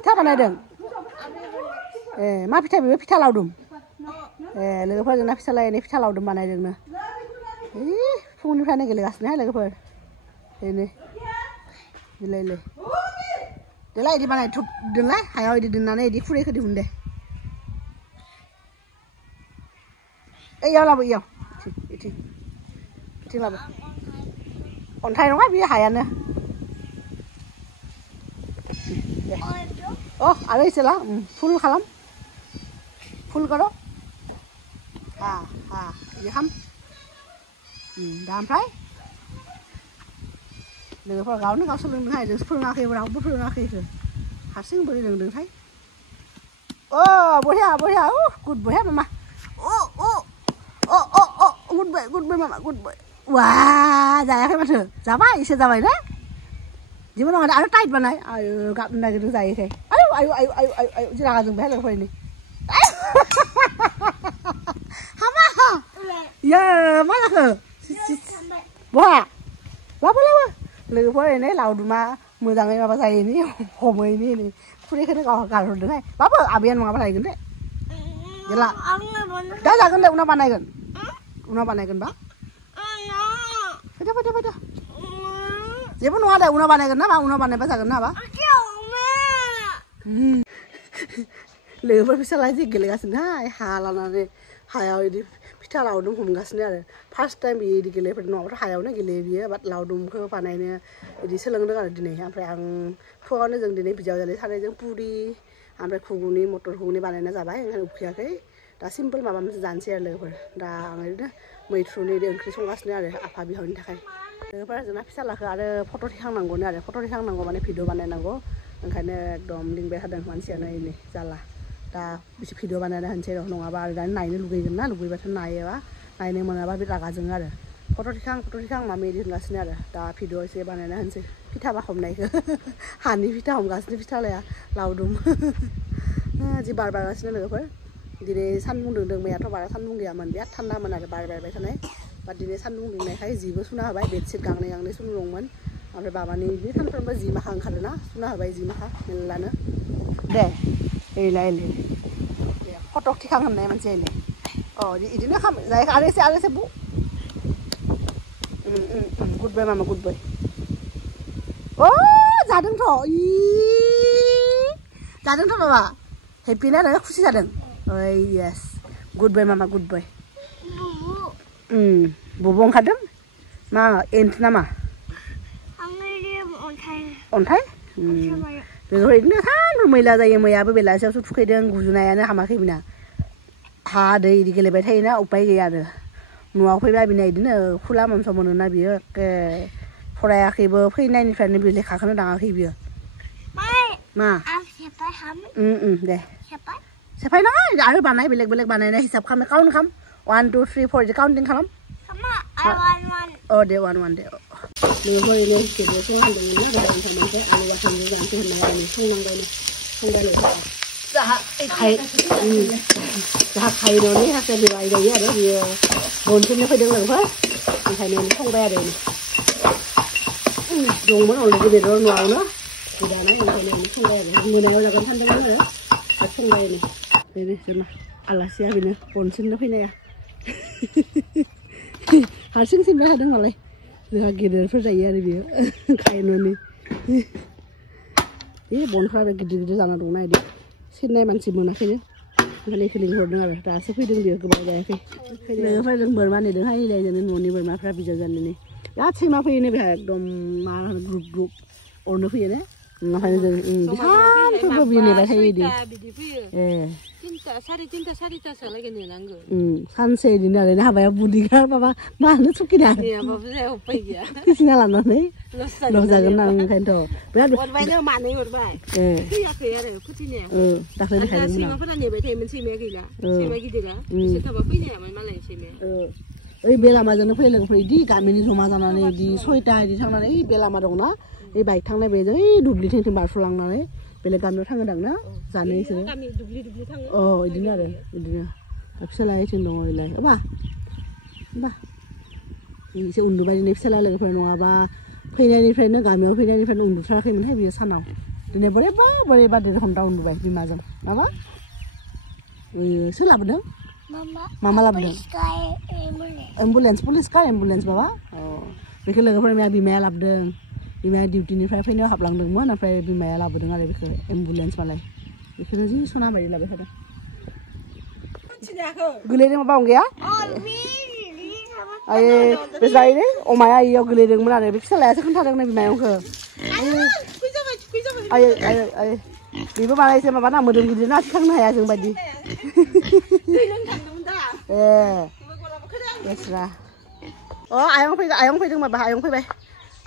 फिथा बानायदों मा फिथा बेबो फिथा लावदुम लोगोफोर जोंना फिथा लायनाय फिथा लावदुम बानायदोंनो फुंनिफ्रायनो गेलेगासिनो लोगोफोर बेनो गेलेले देलाय इदि बानाय थुब दोनलाय हायाव इदि दोननानै इदि खुरैखौ दिहुन दे इयाव लाबो इयाव इथिं लाबो अन्थाइ नङा बेयो हायानो आरो एसे ला फुल खालाम फुल करो हा इदि खाम दा ओमफ्राय लोगोफोरा गावनो गाव सोलोंदोंहाय जोंसो फोरोङाखैबो रावबो फोरोङाखै हारसिं बोरै रोंदोंथाय बढिया गुड बढिया मामा गुड बय मामा गुड बय वा जायाखै माथो जाबाय एसे जाबाय ना जेबो नङा आरो टाइट बानाय आयो गाबनो नागिरदों जायोखाय आयु जि रागा जोंबाय लोगोफोरनि हामा मा जाखो बहा लाबो लोगोफोर ओरैनो लावदुमा मोजाङै माबा जायैनि हमैनि खुरैखौनो गारहरदोंहाय बाबो आबैया नङाबा लायगोन दे गैला दा जागोन दे उनाव बानायगोन बा फैदो जेबो नङा दे उनाव बानायगोन ना उनाव बानायबा जागोन ना बा लोगोफोर फिसालाय जि गेलेगासिनोहाय हा लानानै हायाव इदि फिथा लावदुम हमगासिनो आरो फार्स्ट टाइम बियो इदि गेलेफेरदों नङाबाथ' हायावनो गेलेयो बियो बाट लावदुमखौ बानायनो इदि सोलोंदों आरो दिनै ओमफ्राय आं फुङावनो जों दिनै बिजावजालि सानैजों पुरि ओमफ्राय घुगुनि मटर घुगुनि बानायना जाबाय ओंखायनो उखैयाखै दा सिम्पोल माबा मोनसे जानोसै आरो लोगोफोर दा आं ओरैनो मैथ्रुनि ओंख्रि संगासिनो आरो आफा बिहावनि थाखाय लोगोफोर जोंना फिसालाखौ आरो फट' थिखांनांगौनो आरो फट' थिखांनांगौ माने भिडिअ बानायनांगौ ओंखायनो एकदम लिंबाय थादों मानसियानो इनै जाला दा बिसि भिडिअ बानायना होनोसै र' नङाबा आरो दा नायनो लुगैगोन ना लुगैबाथ' नायोबा नायनो मोनाबा बे रागा जोङो आरो फट' थिखां मामि इदि होनगासिनो आरो दा भिडिअ एसे बानायना होनोसै फिथा हमनायखौ हानि फिथा हमगासिनो फिथालाया लावदुम जि बार बारगासिनो लोगोफोर दिनै सान्दुं दुंदों मैयाथ' बारा सान्दुं गैयामोन बिराद थान्दामोन आरो बार बारबाय थानाय बाट दिनै सान्दुं दुंनायखाय जिबो सुना होबाय बेडशिट गांनै सुना दंमोन ओमफ्राय बाबानि बिदिनो सानफ्रोमबो जि माखा ओंखारोना सुना होबाय जि माखा मेल्लानो दे एलाय फट' थिखां होननाय मोनसे एलाय इदिनो खाम जाय आरो एसे बु गुड बाय मामा गुड बाय जादोंथ' बाबा हेपि ना नोङो खुसि जादों येस गुड बाय मामा गुड बाय बबाव ओंखारदों मा एन्ट नामा अन्थाइ बिदिनो सानफ्रोम मैला जायो मैयाबो बेलासियावसो थुखैदों गुजुनायानो हामाखै बिना हा दै इदि गेलेबाय थायोना उपाय गैया आरो न'आव फैबा बिना इदिनो खुला मोनसम मोनोना बियो एखे फरायाखैबो फैनायनिफ्रायनो बे लेखाखौनो दाङाखै बियो मा दे सेफाय नाङा आरो बानाय बेलेग बानायनाय हिसाब खालाम काउन्ट खालाम 1 2 3 4 इदि काउन्टिं खालाम दे 1 1 दे लोगोफोरनो गेदेरसिन होनदोंमोन ना मोनसे आलु बाथोनजों जानोसै होननानै संनांगौनो जाहा खायन'नि हाखौ बेबायदि आरो बियो बनफोरनो फैदों लोगोफोर ओंखायनो संबाय आरो दंमोन अलरेडि बेदर न'आवनो गोदानाय ओंखायनो संबाय आरो मोनायाव जागोन सानदोंमोन आरो संबाय बेनो जोंना आलासिया बेनो बनसिननो फैनाया हारसिं सिनबाय थादों नालाय जोंहा गेदेरफोर जायो आरो बियो खायन'नि बे बनफ्रा आरो गिदिर जाना दंना इदि सिननाय मानसि मोनाखैनो ओंखायनो इखौ लिंहरदों आरो दासो फैदों बियो गोबाव जायाखै लोगोफोर जों बोरमा नेदोंहाय इलायजोंनो न'नि बोरमाफ्रा बिजावजालिनि बिराद सैमा फैयोनो बेहा एकदम मा ग्रुप अरनो फैयो ने ओंखायनो जों सानफ्रोमबो बियो नेबाय थायो इदि सानसे इदिनो आरो हाबाया बुदिगार माबा मा होनो सुकिना फिसिना लानानै लस जागोन ना ओंखायनोथ' बिराद दाख्लै ओइ बेलामाजोंनो फैयो लोगोफोर इदि गामिनि जमा जानानै इदि 6टा इदि थांनानै ओइ बेलामा दंना ओइ बाइक थांनाय बेजों ओइ दुब्लिथिं बारस'लांनानै बेलेग गामियाव थाङोदां ना जानो इसोरो इदिनो आरो इदिनो फिसालायथिं दङ इलाय होमबा एसे उन्दुबाय दिनै फिसाला लोगोफोर नङाबा फैनायनिफ्रायनो गामियाव फैनायनिफ्रायनो उन्दुथाराखैमोनहाय बियो सानाव दिनै बोरैबा देर घन्टा उन्दुबाय बिमाजों माबा सोर लाबोदों मामा लाबोदों एम्बुलेन्स पुलिस कार एम्बुलेन्स बाबा बेखौ लोगोफोर बिमाया लाबोदों बिमाया डिउटिनिफ्राय फैनायाव हाबलांदोंमोन ओमफ्राय बिमाया लाबोदों आरो बेखौ एम्बुलेन्स मालाय बेखौनो जि सना बायदि लाबाय थादों गोलैदों माबा गैया आयै बेसायरे अमाया इयाव गोलैदोंमोन आरो बे फिसालायासो खोन्थादोंनो बिमायंखौ आयै आयै आयै बेबो मालाय एसे माबा ना मोदोम गिदिर ना थिखांनो हाया जों बायदि बेस्रा आयं फैदों माबा आयं फैबाय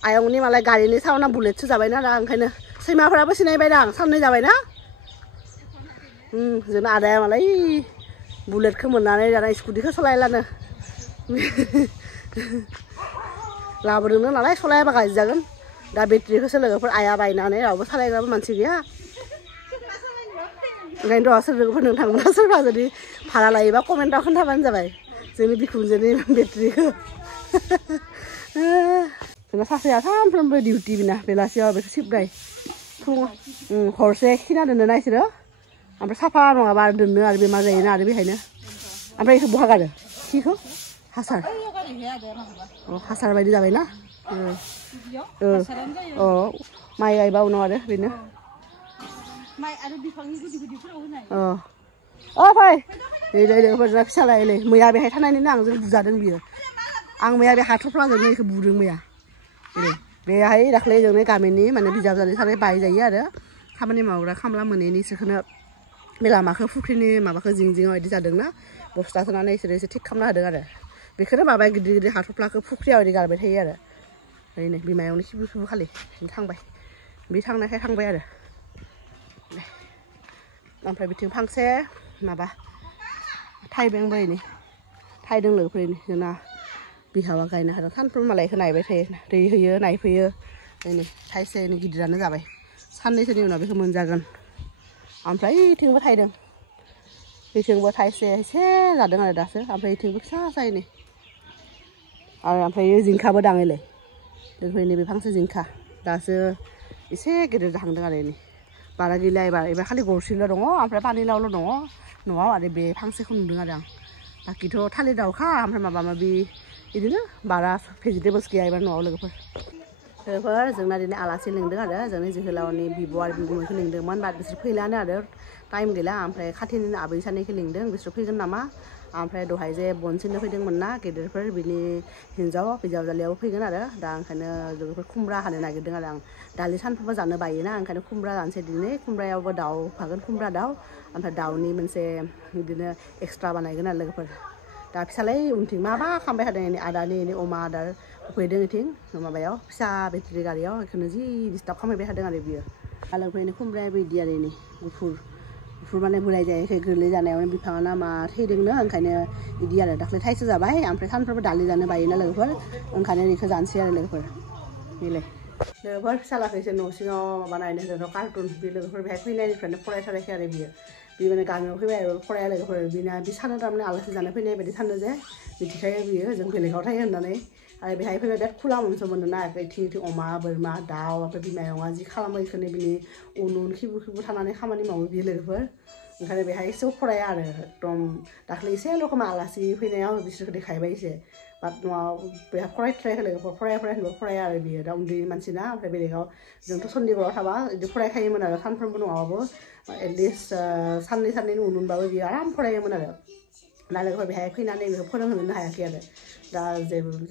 आयंनि मालाय गारिनि साउन्डआ बुलेटसो जाबायना दा ओंखायनो सैमाफोराबो सिनायबायदां साननै जाबायना जोंना आदाया मालाय बुलेटखौ मोननानै दाना स्कुटिखौ सलायलानो लाबोदोंनो नालाय सलायाबा गाज्रि जागोन दा बेटारिखौसो लोगोफोर आया बायनानै रावबो सालायग्राबो मानसि गैया ओंखायनोथ' सोर लोगोफोरजों थांब्ला सोरबा जुदि भारा लायोबा कमेन्टआव खोन्थाबानो जाबाय जोंनि बिखुनजोनि बेटारिखौ जोंना सासेया सानफ्रोमबो डिउटि बिना बेलासियाव बेखौ सिबगाय फुङाव हरसे खिना दोनो ना इसोरो ओमफ्राय साफा नङाबा आरो दोननो आरो बेमार जायोना आरो बेहायनो ओमफ्राय बेखौ बहा गारो खिखौ हासार हासार बायदि जाबायना माइ गायबा उनाव आरो बेनो फै लोगोफोरजों फिसालायलै मैया बेहाय थानायनिनो आंजों बुजादों बियो आं मैया बे हाथरफ्लाजोंनो बेखौ बुदों मैया बेहाय दाख्लै जोंनि गामिनि माने बिजाबजालि सानै बायजायो आरो खामानि मावग्रा खामला मोनैनि इसोरखौनो बे लामाखौ फुख्रिनि माबाखौ जिं जिङाव बिदि जादोंना बस्था सोनानै इसोरो एसे थिग खालामना होदों आरो बेखौनो माबाया गिदिर गिदिर हाथरफ्लाखौ फुख्रियाव ओरै गारबाय थायो आरो ओरैनो बिमायावनो खिबु खालि थांबाय बे थांनायखाय थांबाय आरो ओमफ्राय बिथिं फांसे माबा थाइबेंबो इनि थाइदों लोगोफोरनि जोंना बिहावा गायनो हादों सानफ्रोमबो मालायखौ नायबाय थायो दै होयो नायफैयो नै थाइसे गिदिरानो जाबाय साननैसोनि उनाव बेखौ मोनजागोन ओमफ्राय इथिंबो थायदों बेथिंबो थाइसे एसे जादों आरो दासो ओमफ्राय इथिंबो फिसा जायो आरो ओमफ्राय जिंखाबो दाङैलाय लोगोफोरनि बे फांसे जिंखा दासो एसे गेदेर जाहांदों आरो नै बारा गैला एबार खालि गरसेल' दङ ओमफ्राय पानिलावल' दङ न'आव आरो बे फांसेखौ नुदों आरो आं बाखिथ' थालिर दाउखा ओमफ्राय माबा माबि बिदिनो बारा भेजिटेबल्स गैया एबार न'आव लोगोफोर जोंना दिनै आलासि लिंदों आरो जोंनि जोहोलावनि बिब' आरो बिगुमैखौ लिंदोंमोन बाट बिसोर फैलानो आरो टाइम गैला ओमफ्राय खाथिनिनो आबै सानैखौ लिंदों बिसोर फैगोन नामा ओमफ्राय दहाय जे बनसिनो फैदोंमोन ना गेदेरफोर बिनि हिन्जाव बिजावजालियाबो फैगोन आरो दा ओंखायनो लोगोफोर खुमब्रा हानो नागिरदों आरो आं दालि सानफ्रोमबो जानो बायोना ओंखायनो खुमब्रा जानोसै दिनै खुमब्रायावबो दाउ होफागोन खुमब्रा दाउ ओमफ्राय दाउनि मोनसे बिदिनो एक्सट्रा बानायगोन आरो लोगोफोर दा फिसालाय उनथिं माबा खालामबाय थादों आदानि अमा आदार होफैदों इथिं माबायाव फिसा बेटारि गारियाव बेखौनो जि डिस्टार्ब खालामबाय थादों आरो बियो लोगोफोरनि खुमब्राया बिदि आरो नै गुफुर माने बोराय जायाखै गोरलै जानायावनो बिफाङा ना मा थैदोंनो ओंखायनो बिदि आरो दाख्लै थाइसे जाबाय ओमफ्राय सानफ्रोमबो दालि जानो बायोना लोगोफोर ओंखायनो बेखौ जानोसै आरो लोगोफोर बेलाय लोगोफोर फिसालाखौ एसे न' सिङाव माबा नायनो होदों कार्टुन बे लोगोफोर बेहाय फैनायनिफ्रायनो फरायथाराखै आरो बियो बे माने गामियाव फैबाय आरो फराया लोगोफोर बिना बि सानो थारमाने आलासि जानो फैनाय बायदि सानो जे मिथिखायो बियो जों बेलेगाव थायो होननानै आरो बेहाय फैबाय बिराद खुला मोनसो मोनोना इथिं अमा बोरमा दाउ ओमफ्राय बिमायंआ जि खालामो बेखौनो बिनि उन खिबु थानानै खामानि मावो बियो लोगोफोर ओंखायनो बेहाय एसेबो फराया आरो एकदम दाख्लै एसेल' खोमा आलासि फैनायाव बिसोरखौ देखायबाय एसे बाट न'आव बेहा फरायथ्रायाखै लोगोफोर फराया होनबा फराया आरो बियो दा उन्दै मानसिना ओमफ्राय बेलेगाव जोंथ' चन्डिगड़ाव थाबा बिदि फरायखायोमोन आरो सानफ्रोमबो नङाबाबो एटलिस्ट साननैनि उनबाबो बियो आराम फरायोमोन आरो दा लोगोफोर बेहाय फैनानै बेखौ फोरोंहोनो हायाखै आरो दा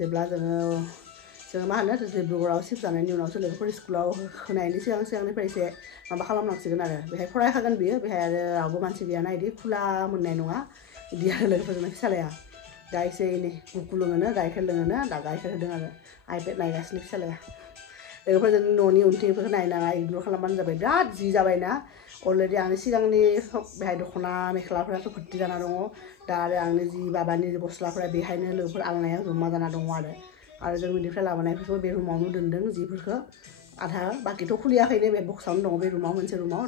जेब्ला जोङो मा होनो डिब्रुगड़आव शिफ्ट जानायनि उनावसो लोगोफोर स्कुलाव होनायनि सिगांनिफ्राय एसे माबा खालामनांसिगोन आरो बेहाय फरायखागोन बियो बेहाय आरो रावबो मानसि गैयाना बिदि खुला मोननाय नङा बिदि आरो लोगोफोरजोंनो फिसालाया दा एसे एनै गुकु लोङोनो गाइखेर लोङोनो दा गाइखेर होदों आरो आइपेड नायगासिनो फिसालाया लोगोफोरजों न'नि उनथिंफोरखौ नायनाङा इगनर खालामबानो जाबाय बिराद जि जाबायना अलरेडि आंनि सिगांनि सब बेहाय दख'ना मेख्लाफोराथ' भर्ति जाना दङ दा आरो आंनि जि बाबानि गस्लाफोरा बेहायनो लोगोफोर आलनायाव जमा जाना दङ आरो जों बिनिफ्राय लाबोनायफोरखौ बे रुमावनो दोनदों जिफोरखौ आधा बाखिथ' खुलियाखैनो बे बक्सआवनो दङ बे रुमाव मोनसे रुमाव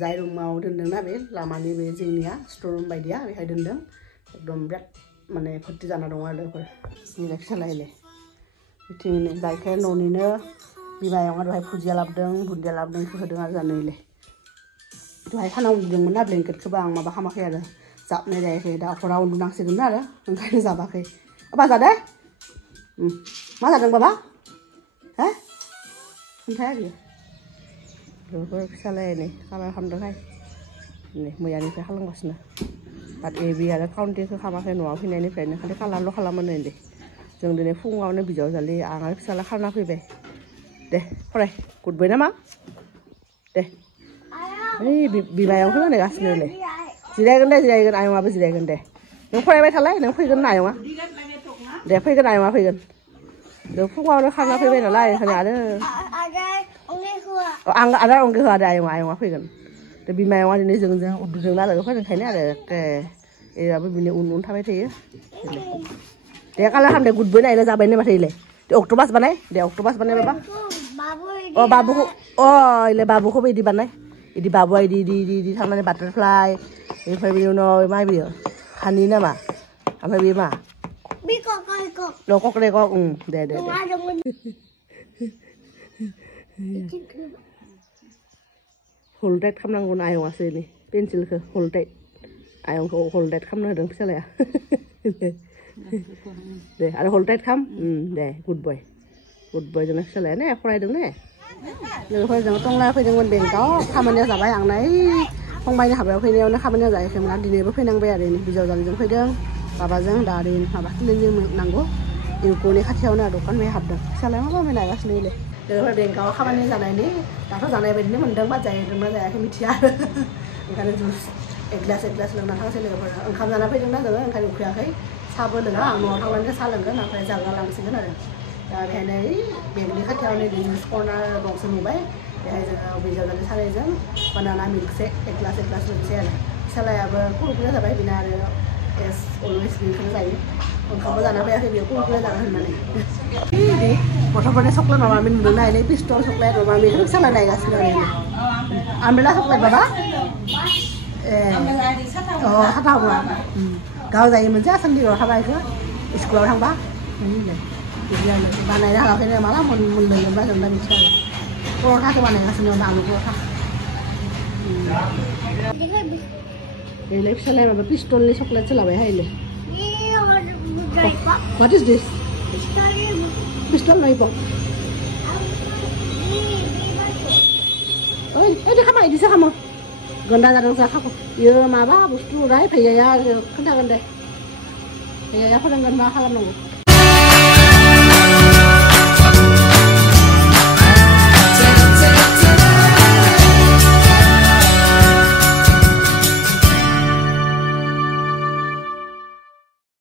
जाय रुमाव दोनदोंना बे लामानि बे जोंनिया स्टर रुम बायदिया बेहाय दोनदों एकदम बिराद माने भर्ति जाना दङ आरो लोगोफोर निलाय फिसालायलाय बिथिं गाइखेर न'निनो बिमायंआ दहाय भुजिया लाबोदों बुन्दिया लाबोदों बेखौ होदों आरो जानोलाय दहाय सानाव उन्दुदोंमोन ना ब्लेंकेटखौबो आं माबा खालामाखै आरो जाबनाय जायाखै दा हराव उन्दुनांसिगोन आरो ओंखायनो जाबाखै बाबा जादो मा जादों बाबा हो खोन्थाया बियो बेफोर फिसालाया नै खामानि खालामदोंहाय नै मैयानिफ्राय खालामगासिनो बाट एबि आरो काउन्टिंखौ खालामाखै न'आव फैनायनिफ्रायनो खालि कालारल' खालामो नै दे जों दिनै फुङावनो बिजावजालि आं आरो फिसाला खारना फैबाय दे फराय गुडबाय नामा दे ओइ बिमायंखौ नायगासिनोलै जिरायगोन दे जिरायगोन आयंआबो जिरायगोन दे नों फरायबाय थालाय नों फैगोन ना आयंआ दे फैगोन आयंआ फैगोन जों फुङावनो खारना फैबाय नालाय ओंखायनो आरो आं आदार अंगे होआ दे आयंआ फैगोन दा बिमायंआ दिनै जोंजों उन्दुदों आरो फोरोंखायनो आरो एखे एयाबो बिनि उन उन थाबाय थायो दे कालार खालामदे गुडबो नायला जाबाय नो माथो इलाय दे अक्ट'पास बानाय बाबा अ बाबुखौ अ इलाय बाबुखौ बिदि बानाय इदि बाबुआ इदि थारमाने बाटारफ्लाइ ओमफ्राय बिनि उनाव मा बियो हानि नामा ओमफ्राय बे मा कक दे हल्ड टाइट खालामनांगौ ना आयंआसो नै पेन्सिलखौ हल्ड टाइट आयंखौ हल्ड टाइट खालामनो होदों फिसालाया दे आरो हल्ड टाइट खालाम दे गुड बय जोंना फिसालाया ने फरायदों ने लोगोफोरजों टंला फैदोंमोन बेंकआव खामानिया जाबाय आंना फंबायनि हाबायाव फैनायावनो खामानिया जायाखैमोन आरो दिनैबो फैनांबाय आरो बिजावजालिजों फैदों बाबाजों दा ओरै माबा क्लिनजिं नांगौ इउक'नि खाथियावनो दखान बेहाय हाबदों फिसालाया मा मावबाय नायगासिनो इलाय लोगोफोर बेंकआव खामानि जानायनि दाथ' जानाय बायदिनो मोन्दों बा जादोंना जायाखै मिथिया आरो ओंखायनो जुस एक ग्लास लोंना थांसै लोगोफोरा ओंखाम जाना फैदोंना जोङो ओंखायनो उखैयाखै साहाबो लोङा आं न'आव थांनानै साहा लोंगोन ओमफ्राय जाग्रा लांसिगोन आरो दा बेहायनो बेंकनि खाथियावनो जुस कर्नार गंसे नुबाय बेहाय जोङो बिजावजालि सानैजों बानाना मिल्क शेक एक ग्लास लोंसै आरो फिसालायाबो कुरकुरे जाबाय बिना आरो एस अलवेज बेखौनो जायो ओंखामबो जाना फैयाखै बेयो कुरकुरे जाना होननानै गथ'फोरनि चक्लेट माबा मी नुदों नायलै पिस्टल चक्लेट माबा बेखौ फिसाला नायगासिनो आरो आमब्रेला चक्लेट बाबा ए अ साथावआ गाव जायो मोनसे आसामनियाव थाबाय बेखौ स्कुलाव थांबा बिदि आरो बानायनो हायाखैनो माला मोनलोंगोनबा जों दा मिथिया पर'थाखौ बानायगासिनो आलु पर'था Like फिसालाया माबा पिस्टलनि chocolate सोलाबाय हायले What is this? Pistol no ipo. Oi, ini kamu ini sih kamu. Ganda saya kamu. Iya, maba bustu rai, payah ya, kena ganda. Payah ya, kadang ganda halam nunggu.